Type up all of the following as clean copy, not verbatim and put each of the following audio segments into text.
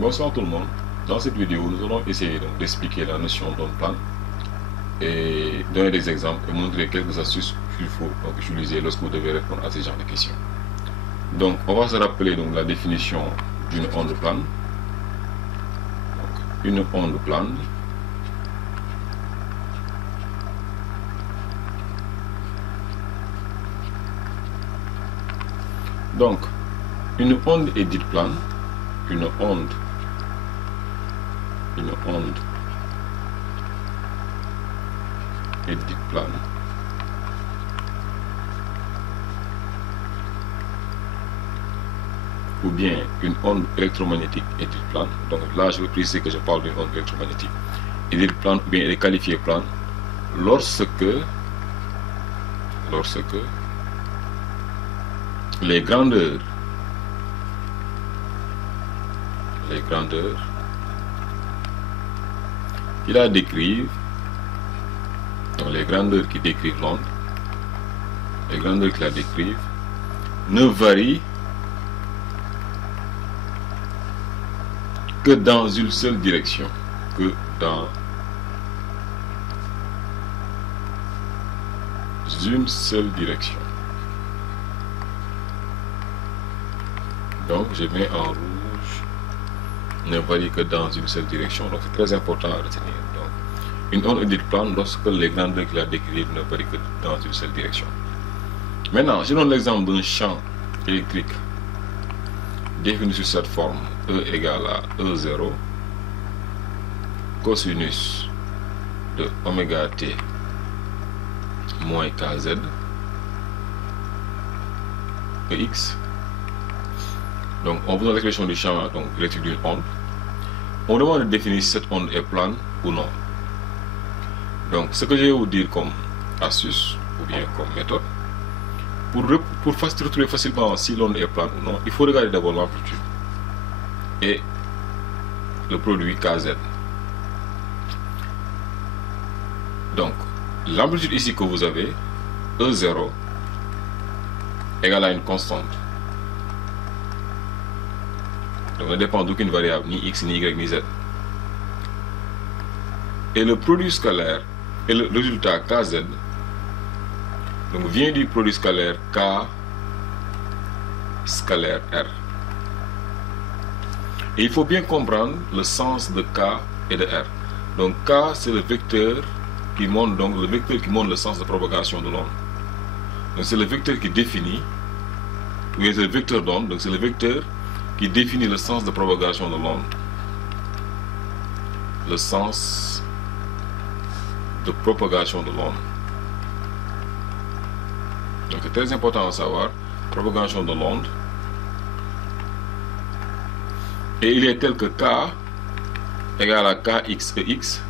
Bonsoir tout le monde. Dans cette vidéo, nous allons essayer d'expliquer la notion d'onde plane et donner des exemples et montrer quelques astuces qu'il faut utiliser lorsque vous devez répondre à ce genre de questions. Donc, on va se rappeler la définition d'une onde plane. Une onde plane une onde est dite plane. Une onde est dite plane ou bien une onde électromagnétique est dite plane. Donc là, je vais préciser que je parle d'une onde électromagnétique. Elle est dite plane ou bien elle est qualifiée plane lorsque les grandeurs qui la décrivent, donc les grandeurs qui décrivent l'onde, les grandeurs qui la décrivent ne varient que dans une seule direction, Donc je mets en rouge, ne varie que dans une seule direction. Donc c'est très important à retenir. Donc, une onde est dite plane lorsque les grandeurs qui la décrivent ne varient que dans une seule direction. Maintenant, je donne l'exemple d'un champ électrique défini sur cette forme: E égale à E0 cosinus de oméga t moins kz Ex. Donc on vous donne l'expression du champ électrique d'une onde. On demande de définir si cette onde est plane ou non. Donc ce que je vais vous dire comme astuce ou bien comme méthode, pour retrouver facilement si l'onde est plane ou non, il faut regarder d'abord l'amplitude et le produit kz. Donc l'amplitude ici que vous avez, E0 égale à une constante. Donc ne dépend d'aucune variable, ni x, ni y, ni z. Et le produit scalaire et le résultat kz vient du produit scalaire k scalaire r. Et il faut bien comprendre le sens de k et de r. Donc k, c'est le vecteur qui montre le sens de propagation de l'onde. Donc c'est le vecteur qui définit, ou c'est le vecteur d'onde, donc c'est le vecteur qui définit le sens de propagation de l'onde. Le sens de propagation de l'onde. Donc c'est très important à savoir, propagation de l'onde. Et il est tel que k égale à kx ex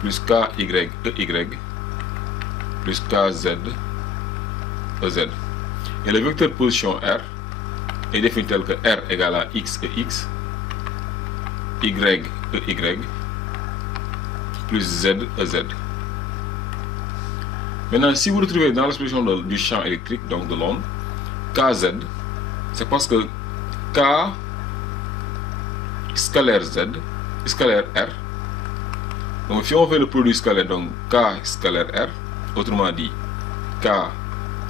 plus ky ey plus kz ez. Et le vecteur position r est défini tel que r égale à x ex, y ey plus z ez. Maintenant, si vous retrouvez dans l'expression du champ électrique, donc de l'onde, kz, c'est parce que k scalaire z, scalaire r. Donc si on fait le produit scalaire, donc k scalaire r, autrement dit k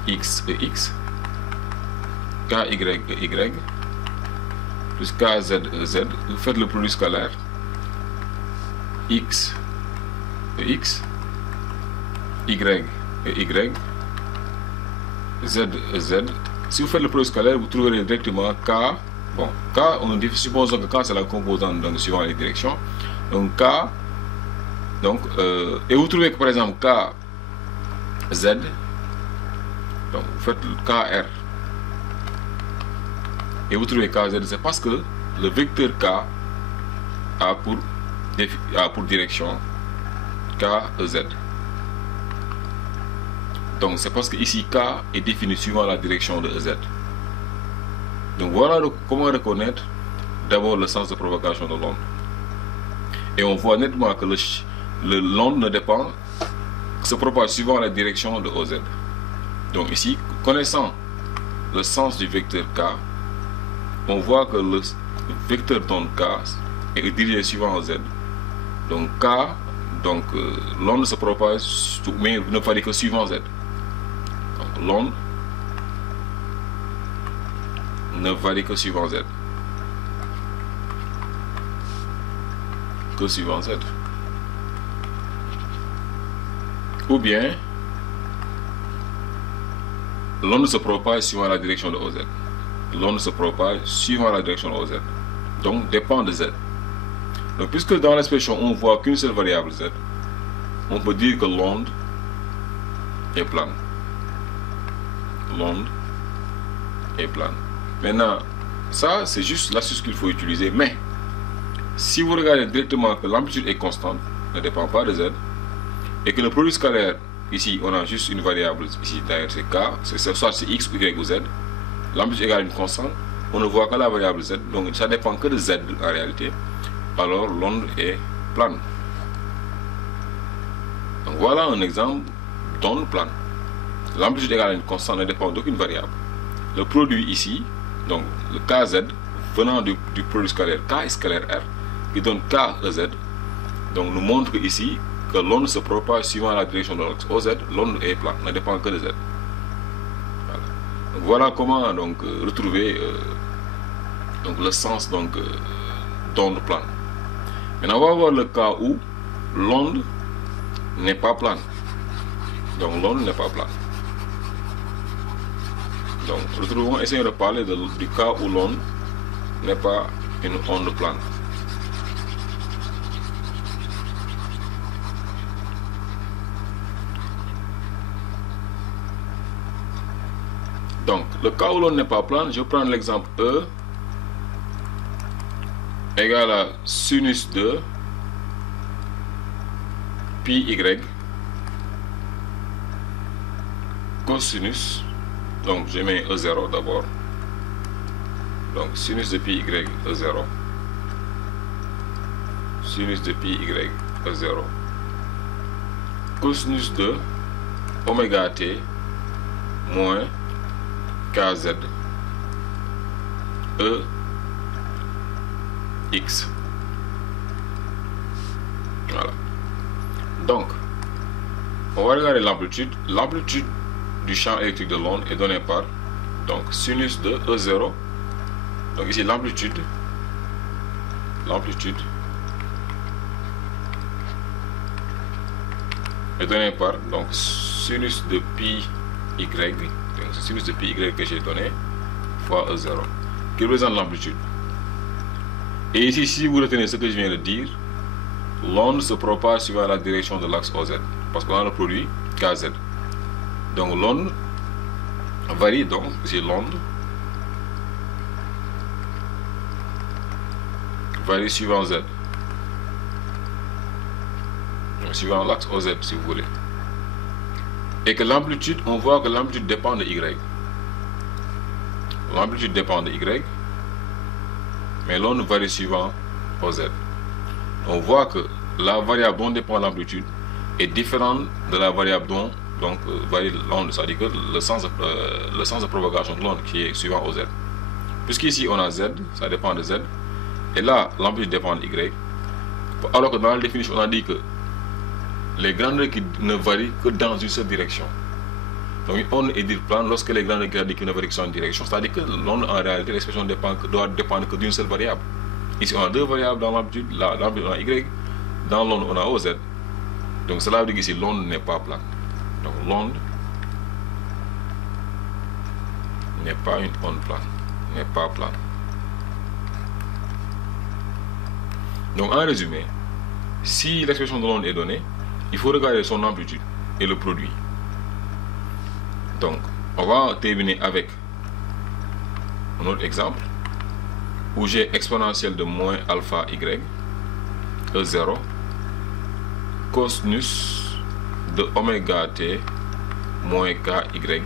x ex, ky ey plus kz ez, vous faites le produit scalaire x ex, y ey, z ez. Si vous faites le produit scalaire, vous trouverez directement k. Bon, k, on dit, supposons que k c'est la composante suivant les directions. Donc k, et vous trouvez que par exemple k z, donc vous faites le kr et vous trouvez kz, c'est parce que le vecteur k a pour direction kz. Donc c'est parce que ici k est défini suivant la direction de ez. Donc voilà comment reconnaître d'abord le sens de propagation de l'onde. Et on voit nettement que l'onde ne dépend, se propage suivant la direction de OZ. Donc ici, connaissant le sens du vecteur k, on voit que vecteur d'onde K est dirigé suivant Z. Donc K, donc l'onde se propage, mais ne varie que suivant Z. Donc l'onde ne varie que suivant Z. Que suivant Z. Ou bien l'onde se propage suivant la direction de OZ. L'onde se propage suivant la direction de OZ. Donc dépend de Z. Donc puisque dans l'expression on voit qu'une seule variable Z, on peut dire que l'onde est plane. L'onde est plane. Maintenant, ça c'est juste l'astuce qu'il faut utiliser. Mais si vous regardez directement que l'amplitude est constante, ne dépend pas de Z, et que le produit scalaire, ici on a juste une variable, ici d'ailleurs c'est K, soit c'est X, Y ou Z, l'amplitude égale une constante, on ne voit que la variable Z, donc ça dépend que de Z en réalité, alors l'onde est plane. Donc voilà un exemple d'onde plane. L'amplitude égale une constante ne dépend d'aucune variable. Le produit ici, donc le KZ, venant du produit scalaire K scalaire R, qui donne KEZ, donc nous montre ici que l'onde se propage suivant la direction de l'axe OZ, l'onde est plane, ne dépend que de Z. Voilà, donc voilà comment donc retrouver donc le sens donc d'onde plane. Maintenant on va voir le cas où l'onde n'est pas plane. Donc l'onde n'est pas plane. Donc retrouvons, essayons de parler du cas où l'onde n'est pas une onde plane. Donc, le cas où l'onde n'est pas plane, je vais prendre l'exemple E égale à sinus de pi y cosinus, donc je mets E0 d'abord, donc sinus de pi y E0, sinus de pi y E0, cosinus de oméga t moins KZ E X. Voilà. Donc, on va regarder l'amplitude. L'amplitude du champ électrique de l'onde est donnée par donc sinus de E0. Donc ici l'amplitude est donnée par donc sinus de pi y. Donc c'est sinus de pi y que j'ai donné fois E0 qui représente l'amplitude. Et ici, si vous retenez ce que je viens de dire, l'onde se propage suivant la direction de l'axe OZ parce qu'on a le produit KZ. Donc l'onde varie, donc ici l'onde varie suivant Z, donc suivant l'axe OZ si vous voulez. Et que l'amplitude, on voit que l'amplitude dépend de Y. L'amplitude dépend de Y, mais l'onde varie suivant OZ. On voit que la variable dont dépend l'amplitude est différente de la variable dont donc varie l'onde, c'est-à-dire que le sens de propagation de l'onde qui est suivant OZ. Puisqu'ici on a Z, ça dépend de Z, et là l'amplitude dépend de Y, alors que dans la définition on a dit que les grandeurs qui ne varient que dans une seule direction. Donc une onde est dite plane lorsque les grandeurs qui ne varient que dans une direction, c'est-à-dire que l'onde en réalité l'expression doit dépendre que d'une seule variable. Ici on a deux variables dans l'amplitude, là l'amplitude on a Y, dans l'onde on a OZ. Donc cela veut dire qu'ici l'onde n'est pas plane. Donc l'onde n'est pas une onde plane, n'est pas plane. Donc en résumé, si l'expression de l'onde est donnée, il faut regarder son amplitude et le produit. Donc, on va terminer avec un autre exemple où j'ai exponentielle de moins alpha y E0 cosinus de oméga t moins ky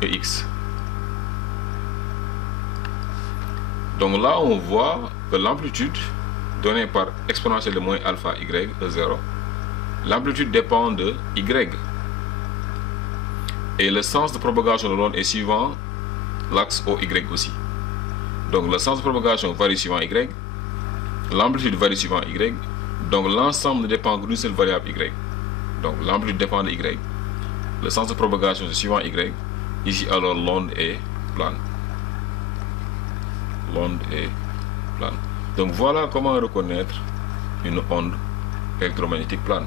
Ex. Donc là, on voit que l'amplitude donnée par exponentielle de moins alpha y E0, l'amplitude dépend de y. Et le sens de propagation de l'onde est suivant l'axe OY aussi. Donc le sens de propagation varie suivant y, l'amplitude varie suivant y, donc l'ensemble ne dépend que d'une seule variable y. Donc l'amplitude dépend de y, le sens de propagation c'est suivant y, ici alors l'onde est plane. L'onde est plane. Donc voilà comment reconnaître une onde électromagnétique plane.